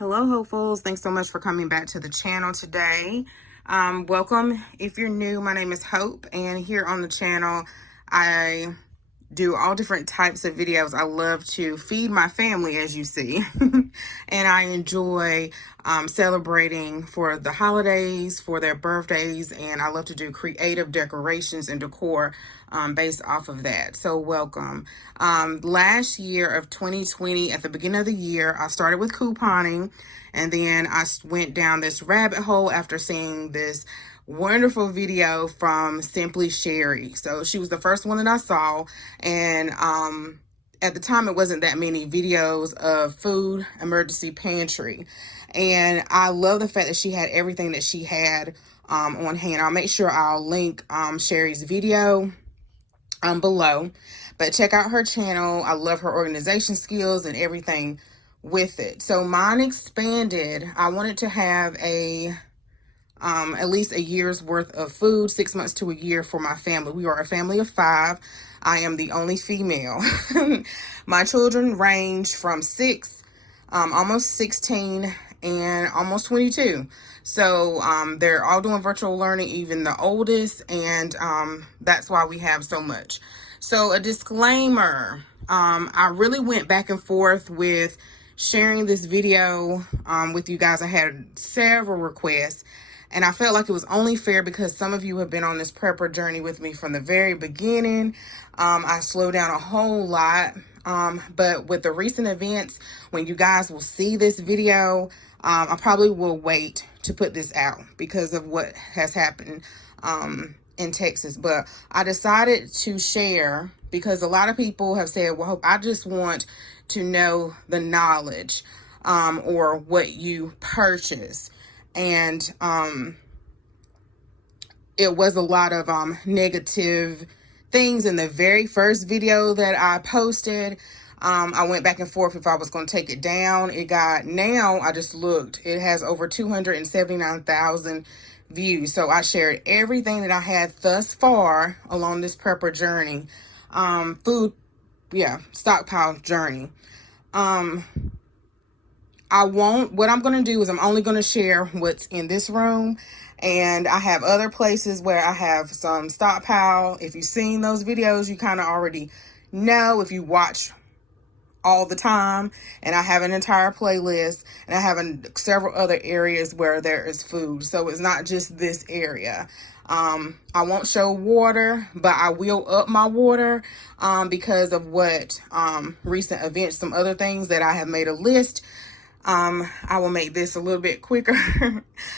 Hello, hopefuls. Thanks so much for coming back to the channel today. Welcome. If you're new, my name is Hope, and here on the channel, I do all different types of videos. I love to feed my family, as you see, and I enjoy celebrating for the holidays, for their birthdays, and I love to do creative decorations and decor based off of that. So welcome. Last year of 2020, at the beginning of the year, I started with couponing, and then I went down this rabbit hole after seeing this wonderful video from Simply Sherry. So she was the first one that I saw, and at the time it wasn't that many videos of food emergency pantry, and I love the fact that she had everything that she had on hand. I'll make sure I'll link Sherry's video below, but check out her channel. I love her organization skills and everything with it. So mine expanded. I wanted to have at least a year's worth of food, 6 months to a year for my family. We are a family of 5. I am the only female. My children range from 6, almost 16, and almost 22. So they're all doing virtual learning, even the oldest, and that's why we have so much. So a disclaimer, I really went back and forth with sharing this video with you guys. I had several requests, and I felt like it was only fair because some of you have been on this prepper journey with me from the very beginning. I slowed down a whole lot, but with the recent events, when you guys will see this video, I probably will wait to put this out because of what has happened in Texas. But I decided to share because a lot of people have said, well, Hope, I just want to know the knowledge or what you purchase. And it was a lot of negative things in the very first video that I posted. I went back and forth if I was going to take it down. Now I just looked, it has over 279,000 views. So I shared everything that I had thus far along this prepper journey, stockpile journey. What I'm going to do is I'm only going to share what's in this room, and I have other places where I have some stockpile. If you've seen those videos, you kind of already know if you watch all the time, and I have an entire playlist, and I have several other areas where there is food. So it's not just this area. I won't show water, but I will up my water because of what recent events, some other things that I have made a list. I will make this a little bit quicker.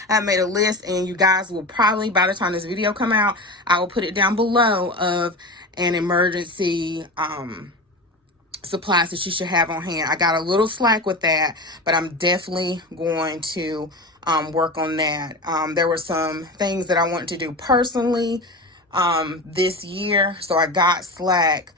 I made a list, and you guys will probably, by the time this video come out, I will put it down below of an emergency supplies that you should have on hand. I got a little slack with that, but I'm definitely going to work on that. There were some things that I wanted to do personally this year, so I got slack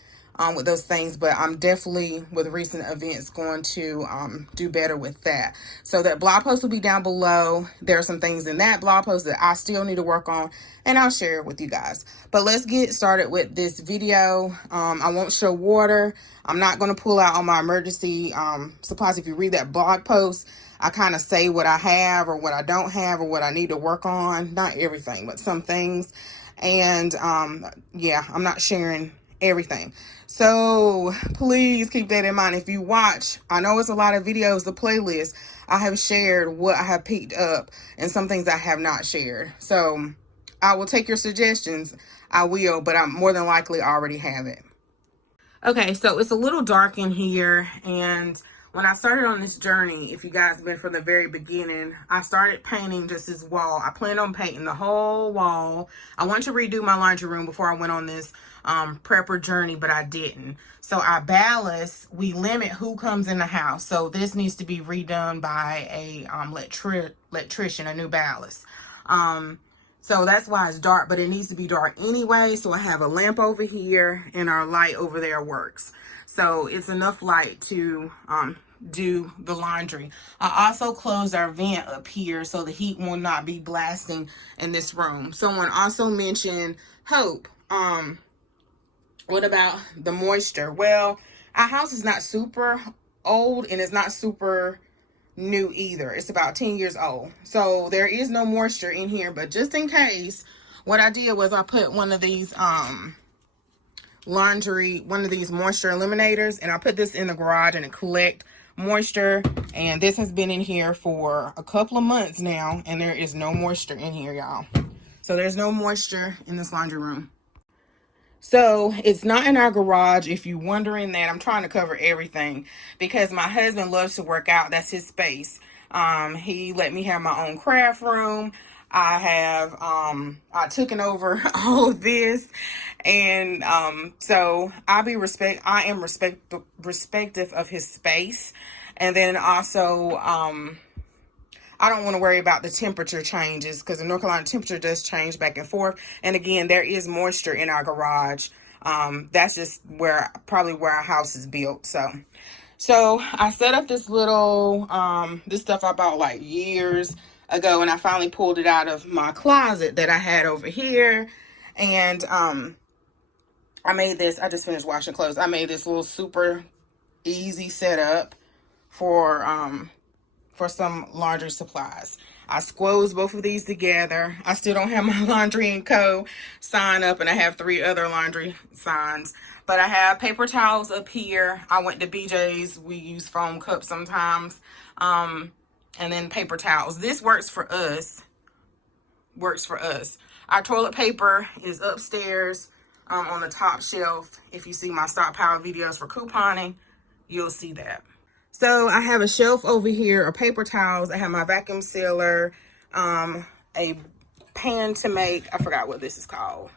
with those things, but I'm definitely, with recent events, going to do better with that. So that blog post will be down below. There are some things in that blog post that I still need to work on, and I'll share it with you guys. But let's get started with this video. I won't show water. I'm not going to pull out all my emergency supplies. If you read that blog post, I kind of say what I have or what I don't have or what I need to work on. Not everything, but some things. And yeah, I'm not sharing everything. So please keep that in mind. If you watch, I know it's a lot of videos, the playlist, I have shared what I have picked up and some things I have not shared. So I will take your suggestions. I will, but I more than likely already have it. Okay, so it's a little dark in here, and when I started on this journey, if you guys have been from the very beginning, I started painting just this wall. I planned on painting the whole wall. I wanted to redo my laundry room before I went on this prepper journey, but I didn't. So I ballast, we limit who comes in the house. So this needs to be redone by a electrician, a new ballast. So that's why it's dark, but it needs to be dark anyway. So I have a lamp over here, and our light over there works. So it's enough light to do the laundry. I also closed our vent up here so the heat will not be blasting in this room. Someone also mentioned, Hope, what about the moisture? Well, our house is not super old, and it's not super new either. It's about 10 years old. So there is no moisture in here, but just in case, what I did was I put one of these one of these moisture eliminators, and I put this in the garage and it collect moisture, and this has been in here for a couple of months now, and there is no moisture in here, y'all. So there's no moisture in this laundry room. So it's not in our garage. If you're wondering that, I'm trying to cover everything because my husband loves to work out. That's his space. He let me have my own craft room. I have I taken over all of this, and so I am respective of his space, and then also I don't want to worry about the temperature changes because the North Carolina temperature does change back and forth. And again, there is moisture in our garage. That's just probably where our house is built. So I set up this little, this stuff I bought like years ago, and I finally pulled it out of my closet that I had over here. And I made this, I just finished washing clothes. I made this little super easy setup for some laundry supplies. I squoze both of these together. I still don't have my Laundry & Co. sign up, and I have 3 other laundry signs. But I have paper towels up here. I went to BJ's. We use foam cups sometimes. And then paper towels. This works for us. Our toilet paper is upstairs on the top shelf. If you see my stockpile videos for couponing, you'll see that. So I have a shelf over here of paper towels. I have my vacuum sealer, a pan to make, I forgot what this is called,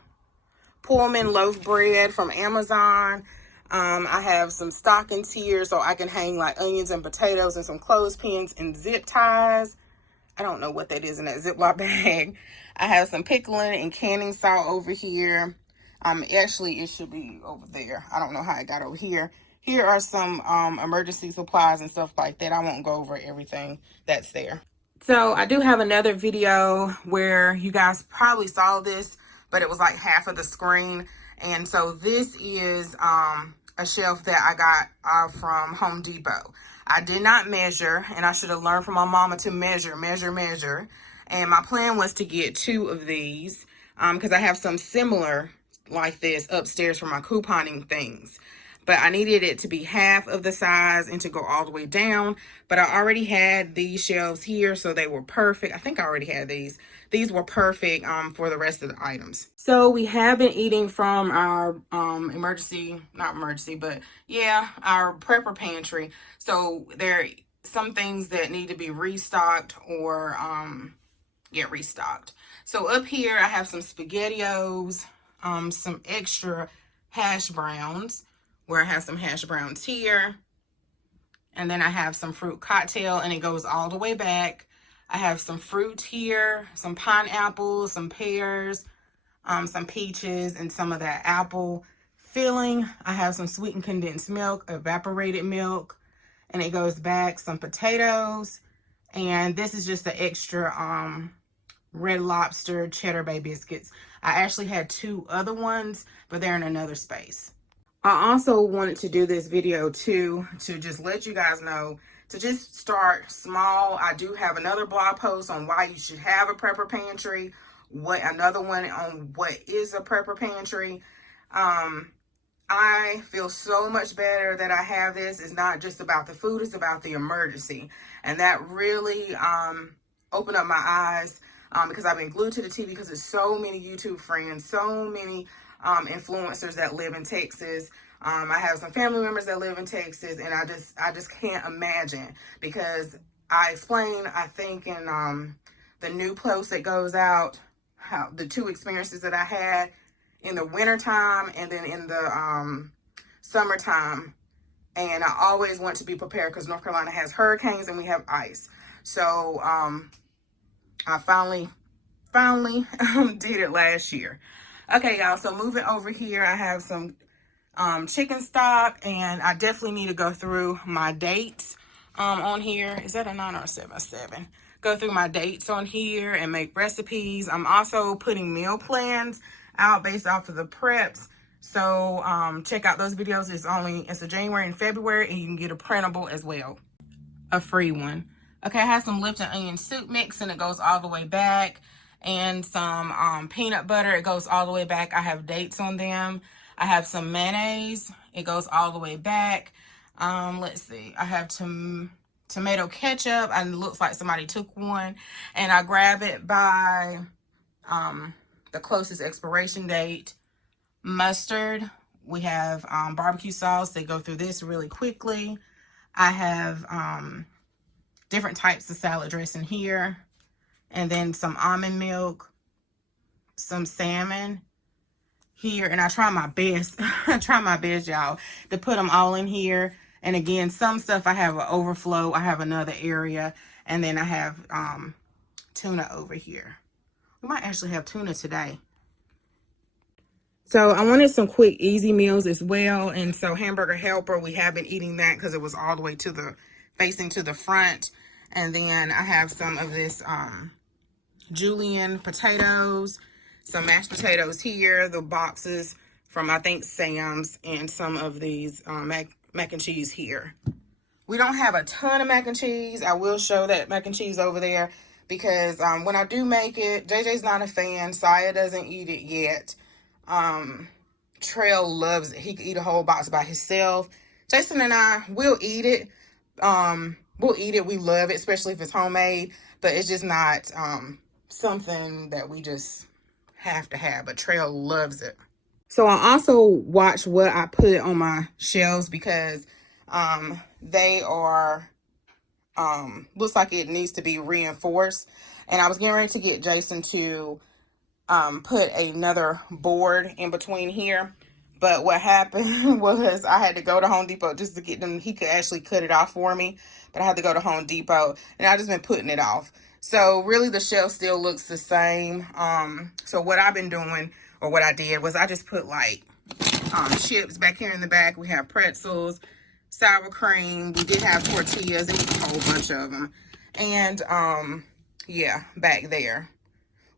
Pullman loaf bread from Amazon. I have some stockings here so I can hang like onions and potatoes and some clothespins and zip ties. I don't know what that is in that Ziploc bag. I have some pickling and canning salt over here. Actually, it should be over there. I don't know how it got over here. Here are some emergency supplies and stuff like that. I won't go over everything that's there. So I do have another video where you guys probably saw this, but it was like half of the screen. And so this is a shelf that I got from Home Depot. I did not measure, and I should have learned from my mama to measure. And my plan was to get 2 of these because I have some similar like this upstairs for my couponing things. But I needed it to be half of the size and to go all the way down. But I already had these shelves here, so they were perfect. I think I already had these. These were perfect for the rest of the items. So we have been eating from our our prepper pantry. So there are some things that need to be restocked or get restocked. So up here I have some SpaghettiOs, some extra hash browns, where I have some hash browns here. And then I have some fruit cocktail, and it goes all the way back. I have some fruit here, some pineapples, some pears, some peaches, and some of that apple filling. I have some sweetened condensed milk, evaporated milk, and it goes back, some potatoes. And this is just the extra Red Lobster Cheddar Bay biscuits. I actually had 2 other ones, but they're in another space. I also wanted to do this video too, to just let you guys know, to just start small. I do have another blog post on why you should have a prepper pantry, another one on what is a prepper pantry. I feel so much better that I have this. It's not just about the food, it's about the emergency. And that really opened up my eyes because I've been glued to the TV because there's so many YouTube friends, so many influencers that live in Texas. I have some family members that live in Texas, and I just can't imagine, because I explained, I think in the new post that goes out, how the 2 experiences that I had in the wintertime and then in the summertime. And I always want to be prepared because North Carolina has hurricanes and we have ice. So I finally did it last year. Okay, y'all, so moving over here, I have some chicken stock, and I definitely need to go through my dates on here. Is that a 9 or a 7? Go through my dates on here and make recipes. I'm also putting meal plans out based off of the preps. So check out those videos. It's a January and February, and you can get a printable as well, a free one. Okay, I have some Lipton onion soup mix and it goes all the way back. And some peanut butter, it goes all the way back. I have dates on them. I have some mayonnaise, it goes all the way back. Let's see, I have tomato ketchup, and it looks like somebody took one. And I grab it by the closest expiration date. Mustard, we have barbecue sauce. They go through this really quickly. I have different types of salad dressing here, and then some almond milk, some salmon here, and I try my best I try my best, y'all, to put them all in here. And again, some stuff I have an overflow, I have another area, and then I have tuna over here. We might actually have tuna today. So I wanted some quick, easy meals as well. And so Hamburger Helper, we have been eating that because it was all the way to the, facing to the front. And then I have some of this julienne potatoes, some mashed potatoes here, the boxes from, I think, Sam's, and some of these mac and cheese here. We don't have a ton of mac and cheese. I will show that mac and cheese over there because when I do make it, JJ's not a fan. Saya doesn't eat it yet. Trail loves it. He could eat a whole box by himself. Jason and I will eat it. We'll eat it. We love it, especially if it's homemade, but it's just not something that we just have to have. But Trail loves it. So I also watch what I put on my shelves because they are looks like it needs to be reinforced. And I was getting ready to get Jason to put another board in between here, but what happened was I had to go to Home Depot just to get them. He could actually cut it off for me, but I had to go to Home Depot, and I've just been putting it off. So really the shelf still looks the same. So what I've been doing, or what I did, was I just put like chips back here in the back. We have pretzels, sour cream, we did have tortillas, and a whole bunch of them, and yeah, back there.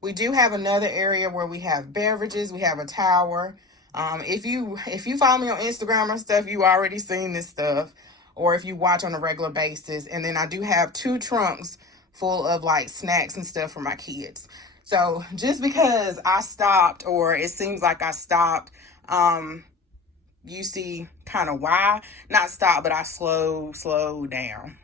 We do have another area where we have beverages. We have a tower. If you follow me on Instagram or stuff, you already seen this stuff, or if you watch on a regular basis. And then I do have 2 trunks full of like snacks and stuff for my kids. So just because I stopped, or it seems like I stopped, you see kind of why. Not stop, but I slow down,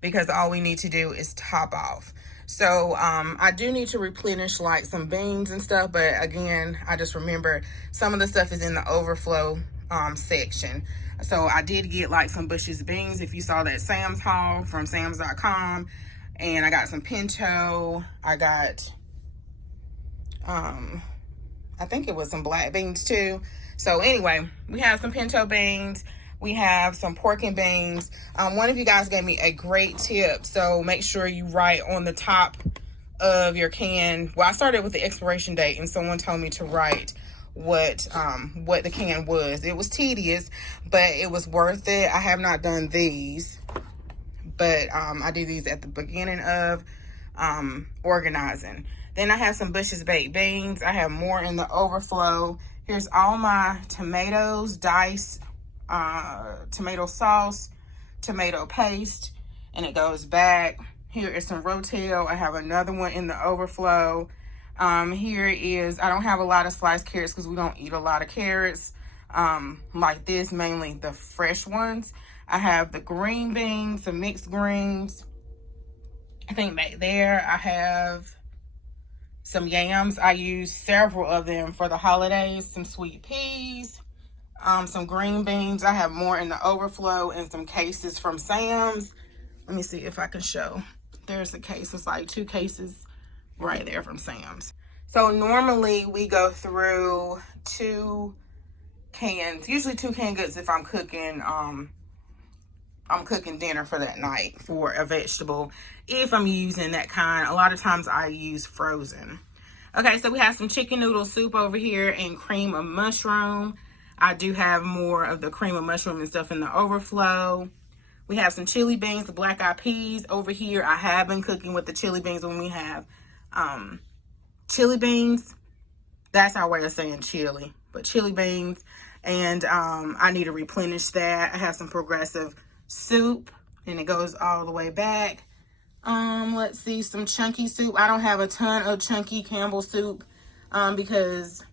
because all we need to do is top off. So I do need to replenish like some beans and stuff, but again, I just remember some of the stuff is in the overflow section. So I did get like some Bush's beans, if you saw that Sam's haul from sams.com, and I got some pinto. I got I think it was some black beans too. So anyway, we have some pinto beans. We have some pork and beans. One of you guys gave me a great tip. So make sure you write on the top of your can. Well, I started with the expiration date, and someone told me to write what the can was. It was tedious, but it was worth it. I have not done these, but I do these at the beginning of organizing. Then I have some Bush's baked beans. I have more in the overflow. Here's all my tomatoes, diced tomato sauce, tomato paste, and it goes back. Here is some Rotel. I have another one in the overflow. Here is, I don't have a lot of sliced carrots because we don't eat a lot of carrots like this, mainly the fresh ones. I have the green beans, some mixed greens. I think back there I have some yams. I use several of them for the holidays. Some sweet peas, some green beans. I have more in the overflow, and some cases from Sam's. Let me see if I can show. There's a case. It's like 2 cases right there from Sam's. So normally we go through 2 cans, usually 2 canned goods if I'm cooking dinner for that night for a vegetable. If I'm using that kind, a lot of times I use frozen. Okay, so we have some chicken noodle soup over here and cream of mushroom. I do have more of the cream of mushroom and stuff in the overflow. We have some chili beans, the black eyed peas over here. I have been cooking with the chili beans when we have chili beans. That's our way of saying chili, but chili beans. And I need to replenish that. I have some progressive soup, and it goes all the way back. Let's see, some chunky soup. I don't have a ton of chunky Campbell soup because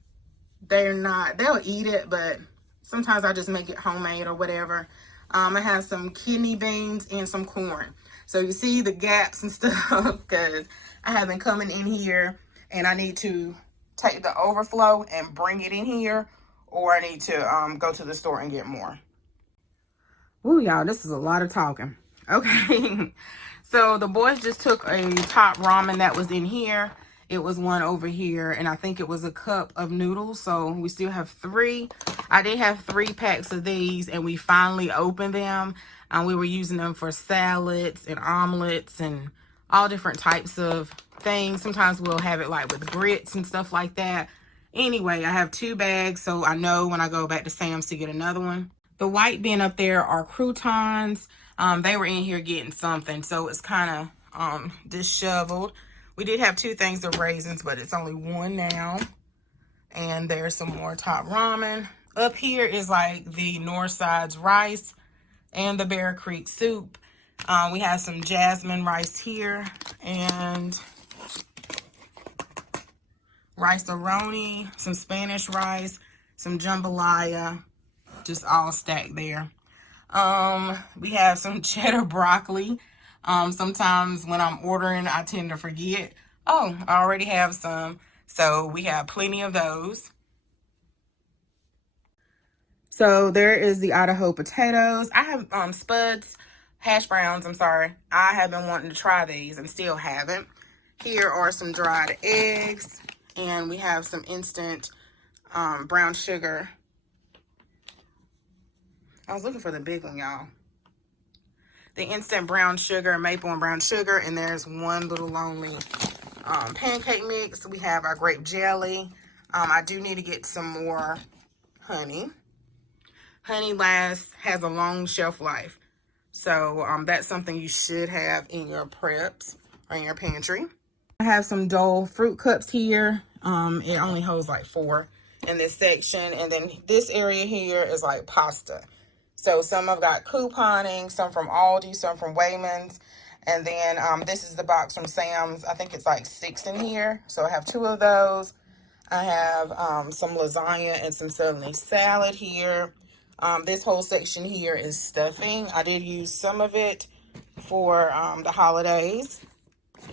they'll eat it, but sometimes I just make it homemade or whatever. I have some kidney beans and some corn. So you see the gaps and stuff because I have been coming in here and I need to take the overflow and bring it in here, or I need to go to the store and get more. Ooh, y'all, this is a lot of talking. Okay. So the boys just took a top ramen that was in here. It was one over here, and I think it was a cup of noodles. So we still have 3. I did have 3 packs of these, and we finally opened them. We were using them for salads and omelets and all different types of things. Sometimes we'll have it like with grits and stuff like that. Anyway, I have 2 bags, so I know when I go back to Sam's to get another one. The white bin up there are croutons. They were in here getting something, so it's kind of disheveled. We did have 2 things of raisins, but it's only 1 now. And there's some more top ramen. Up here is like the Northside's rice and the Bear Creek soup. We have some jasmine rice here and rice-a-roni, some Spanish rice, some jambalaya, just all stacked there. We have some cheddar broccoli. Sometimes when I'm ordering, I tend to forget. Oh, I already have some. So we have plenty of those. So there is the Idaho potatoes. I have spuds, hash browns, I'm sorry. I have been wanting to try these and still haven't. Here are some dried eggs. And we have some instant brown sugar. I was looking for the big one, y'all. The instant brown sugar, maple and brown sugar. And there's one little lonely pancake mix. We have our grape jelly. I do need to get some more honey. Honey has a long shelf life. So that's something you should have in your preps or in your pantry. I have some Dole fruit cups here. It only holds like 4 in this section. And then this area here is like pasta. So some I've got couponing, some from Aldi, some from Wayman's. And then this is the box from Sam's. I think it's like 6 in here. So I have 2 of those. I have some lasagna and some Sunday salad here. This whole section here is stuffing. I did use some of it for the holidays.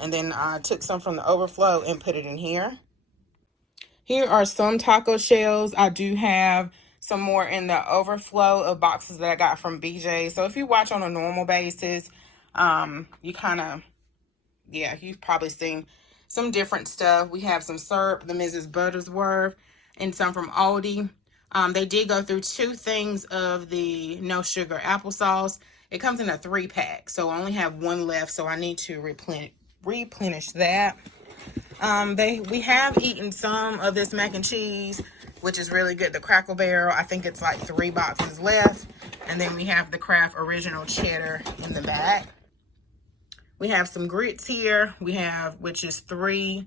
And then I took some from the overflow and put it in here. Here are some taco shells. I do have some more in the overflow of boxes that I got from BJ. So if you watch on a normal basis, you kind of, yeah, you've probably seen some different stuff. We have some syrup, the Mrs. Buttersworth, and some from Aldi. They did go through 2 things of the no sugar applesauce. It comes in a 3-pack, so I only have 1 left, so I need to replenish that. We have eaten some of this mac and cheese, which is really good. The Crackle Barrel, I think it's like 3 boxes left. And then we have the Kraft Original Cheddar in the back. We have some grits here. We have, which is 3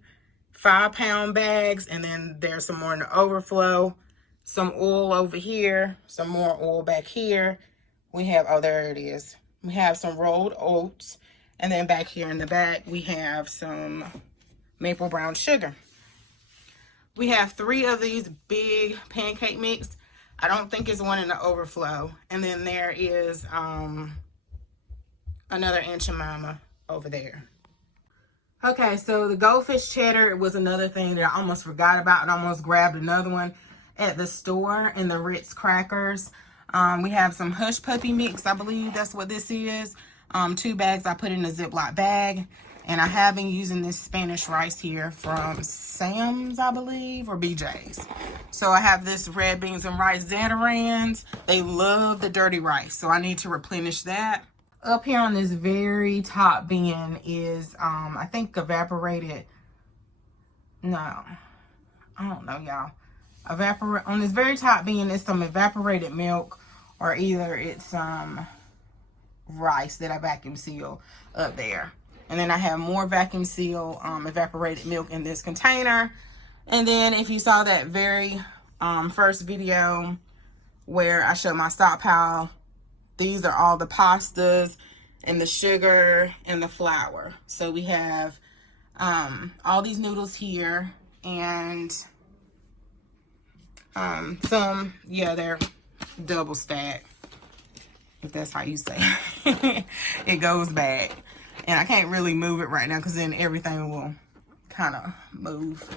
5-pound bags. And then there's some more in the overflow. Some oil over here. Some more oil back here. We have, oh, there it is. We have some rolled oats. And then back here in the back, we have some maple brown sugar. We have 3 of these big pancake mix. I don't think it's one in the overflow. And then there is another Aunt Mama over there. Okay, so the goldfish cheddar was another thing that I almost forgot about and almost grabbed another one at the store, in the Ritz crackers. We have some Hush Puppy mix. I believe that's what this is. 2 bags I put in a Ziploc bag. And I have been using this Spanish rice here from Sam's, I believe, or BJ's. So I have this red beans and rice Zetarans. They love the dirty rice, so I need to replenish that. Up here on this very top bin is, I think evaporated, no, I don't know, y'all. On this very top bin is some evaporated milk, or either it's some rice that I vacuum seal up there. And then I have more vacuum seal evaporated milk in this container. And then if you saw that very first video where I showed my stockpile, these are all the pastas and the sugar and the flour. So we have all these noodles here, and some, yeah, they're double stacked, if that's how you say it. It goes back, and I can't really move it right now because then everything will kind of move.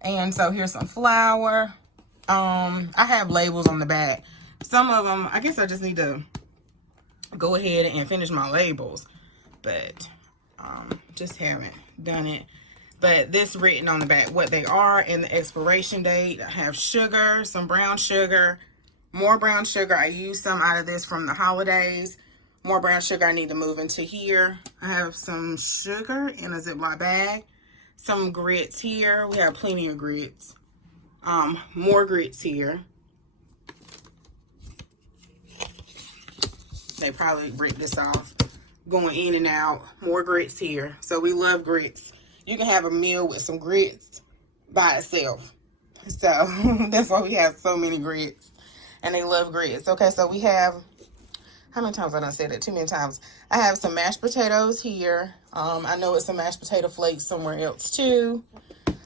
And so here's some flour. I have labels on the back. Some of them, I guess I just need to go ahead and finish my labels, but just haven't done it. But this written on the back what they are and the expiration date. I have sugar, some brown sugar, more brown sugar. I used some out of this from the holidays. More brown sugar I need to move into here. I have some sugar in a Ziploc bag. Some grits here. We have plenty of grits. More grits here. They probably ripped this off. Going in and out. More grits here. So we love grits. You can have a meal with some grits by itself. So that's why we have so many grits. And they love grits. Okay, so we have, how many times have I done said it? Too many times. I have some mashed potatoes here. I know it's some mashed potato flakes somewhere else too.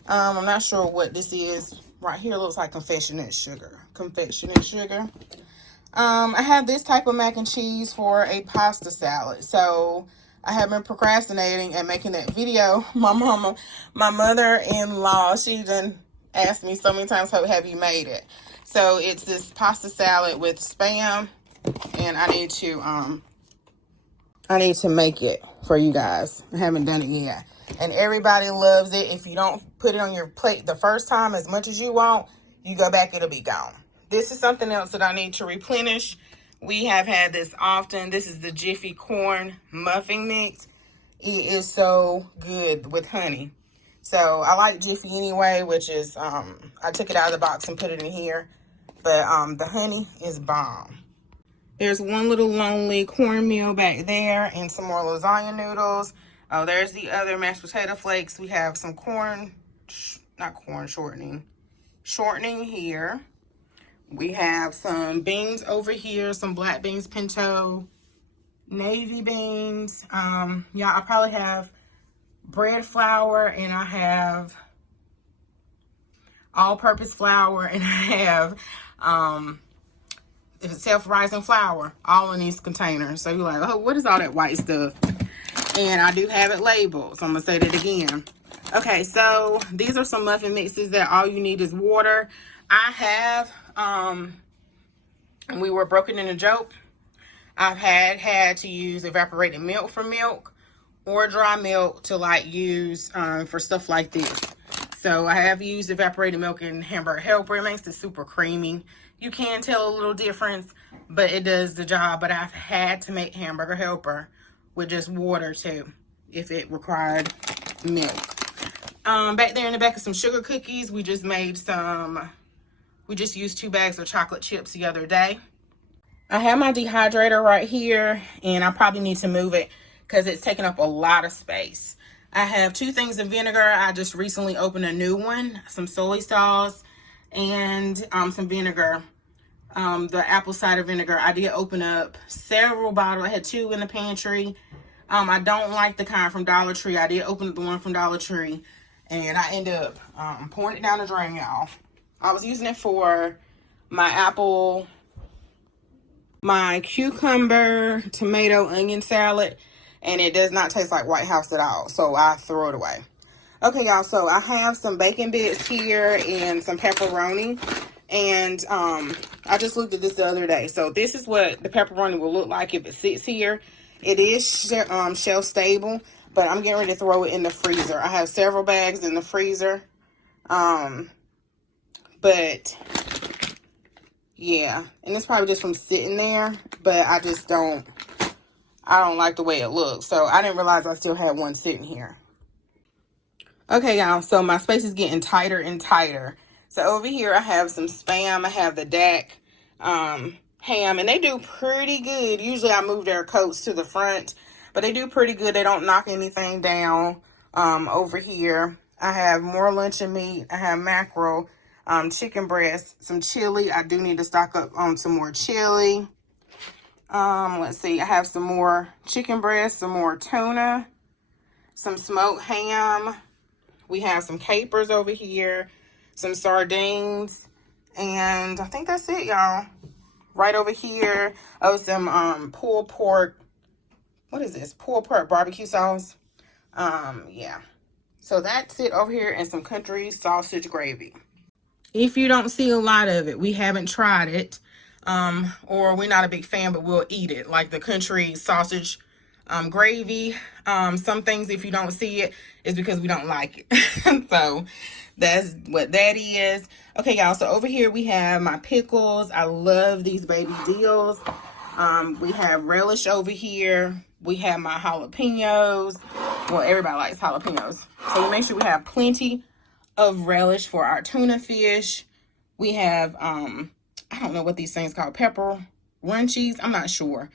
I'm not sure what this is. Right here looks like confectionate sugar. Confectionate sugar. I have this type of mac and cheese for a pasta salad. So I have been procrastinating and making that video. My mother-in-law, she done asked me so many times, have you made it? So it's this pasta salad with Spam, and I need to make it for you guys. I haven't done it yet. And everybody loves it. If you don't put it on your plate the first time as much as you want, you go back, it'll be gone. This is something else that I need to replenish. We have had this often. This is the Jiffy corn muffin mix. It is so good with honey. So I like Jiffy anyway, which is, I took it out of the box and put it in here. But the honey is bomb. There's one little lonely cornmeal back there and some more lasagna noodles. Oh, there's the other mashed potato flakes. We have some shortening here. We have some beans over here, some black beans pinto, navy beans. Yeah, I probably have bread flour, and I have all-purpose flour, and I have self-rising flour, all in these containers. So you're like, oh, what is all that white stuff? And I do have it labeled, so I'm gonna say that again. Okay, so these are some muffin mixes that all you need is water. I have, and we were broken in a joke, I've had to use evaporated milk for milk or dry milk to like use for stuff like this. So I have used evaporated milk in Hamburger Helper. It makes it super creamy. You can tell a little difference, but it does the job. But I've had to make Hamburger Helper with just water too, if it required milk. Back there in the back of some sugar cookies, we just used 2 bags of chocolate chips the other day. I have my dehydrator right here, and I probably need to move it because it's taking up a lot of space. I have 2 things of vinegar. I just recently opened a new one, some soy sauce, and some vinegar. The apple cider vinegar. I did open up several bottles. I had 2 in the pantry. I don't like the kind from Dollar Tree. I did open up the one from Dollar Tree, and I ended up pouring it down the drain, y'all. I was using it for my apple, my cucumber, tomato, onion salad, and it does not taste like White House at all, so I throw it away. Okay, y'all, so I have some bacon bits here and some pepperoni, and I just looked at this the other day. So this is what the pepperoni will look like if it sits here. It is shelf stable, but I'm getting ready to throw it in the freezer. I have several bags in the freezer, but yeah, and it's probably just from sitting there, but I don't like the way it looks. So I didn't realize I still had one sitting here. Okay, y'all, so my space is getting tighter and tighter. So over here I have some Spam. I have the Dak ham, and they do pretty good. Usually I move their coats to the front, but they do pretty good. They don't knock anything down. Over here I have more luncheon meat. I have mackerel, chicken breast, some chili. I do need to stock up on some more chili. Let's see, I have some more chicken breast, some more tuna, some smoked ham. We have some capers over here, some sardines, and I think that's it, y'all. Right over here, oh, some pulled pork. What is this? Pulled pork barbecue sauce. Yeah. So that's it over here, and some country sausage gravy. If you don't see a lot of it, we haven't tried it, or we're not a big fan, but we'll eat it, like the country sausage gravy. Some things, if you don't see it, is because we don't like it. So that's what that is. Okay, y'all, so over here we have my pickles. I love these baby deals. We have relish over here. We have my jalapenos. Well, everybody likes jalapenos, so we make sure we have plenty of relish for our tuna fish. We have I don't know what these things called, pepper runchies, I'm not sure,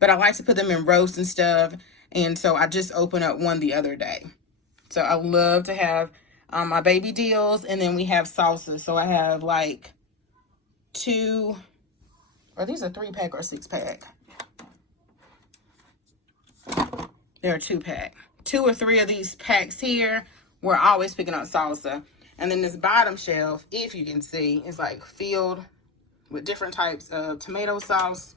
but I like to put them in roast and stuff, and so I just opened up one the other day. So I love to have my baby deals. And then we have salsa. So I have like two, or these are 3-pack or 6-pack. They're a 2-pack. 2 or 3 of these packs here. We're always picking up salsa. And then this bottom shelf, if you can see, is like filled with different types of tomato sauce.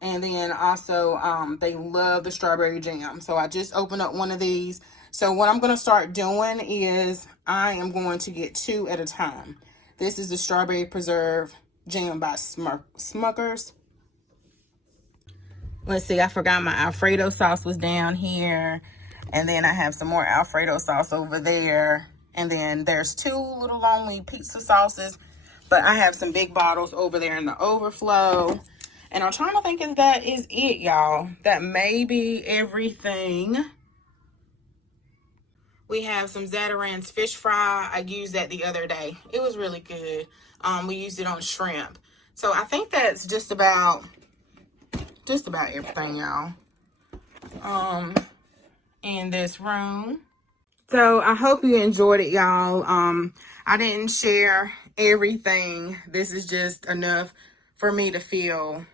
And then also, they love the strawberry jam. So I just opened up one of these. So what I'm going to start doing is I am going to get 2 at a time. This is the strawberry preserve jam by Smuckers. Let's see, I forgot my Alfredo sauce was down here. And then I have some more Alfredo sauce over there. And then there's 2 little lonely pizza sauces. But I have some big bottles over there in the overflow. And I'm trying to think if that is it, y'all. That may be everything. We have some Zatarain's fish fry. I used that the other day. It was really good. We used it on shrimp. So I think that's just about everything, y'all. In this room. So I hope you enjoyed it, y'all. I didn't share everything. This is just enough for me to feel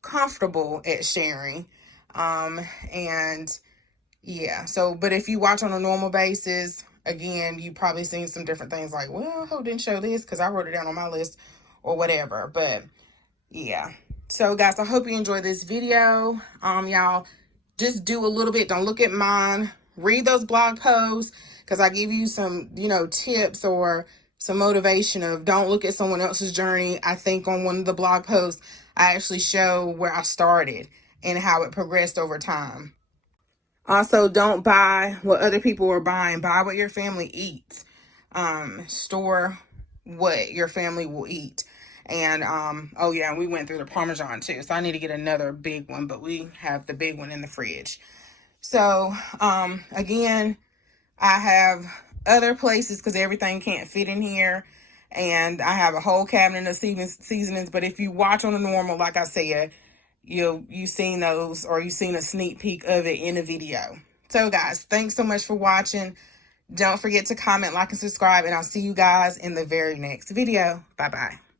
comfortable at sharing. And yeah, so, but if you watch on a normal basis, again, you probably seen some different things like, well, who didn't show this because I wrote it down on my list or whatever. But yeah, so guys, I hope you enjoyed this video. Y'all just do a little bit. Don't look at mine. Read those blog posts, because I give you some, tips or some motivation of don't look at someone else's journey. I think on one of the blog posts, I actually show where I started and how it progressed over time. Also, don't buy what other people are buying. Buy what your family eats. Store what your family will eat. And, oh yeah, we went through the Parmesan too. So I need to get another big one, but we have the big one in the fridge. So, again, I have other places because everything can't fit in here. And I have a whole cabinet of seasonings. But if you watch on the normal, like I said, you've seen those, or you've seen a sneak peek of it in a video. So guys, thanks so much for watching. Don't forget to comment, like, and subscribe, and I'll see you guys in the very next video. Bye bye.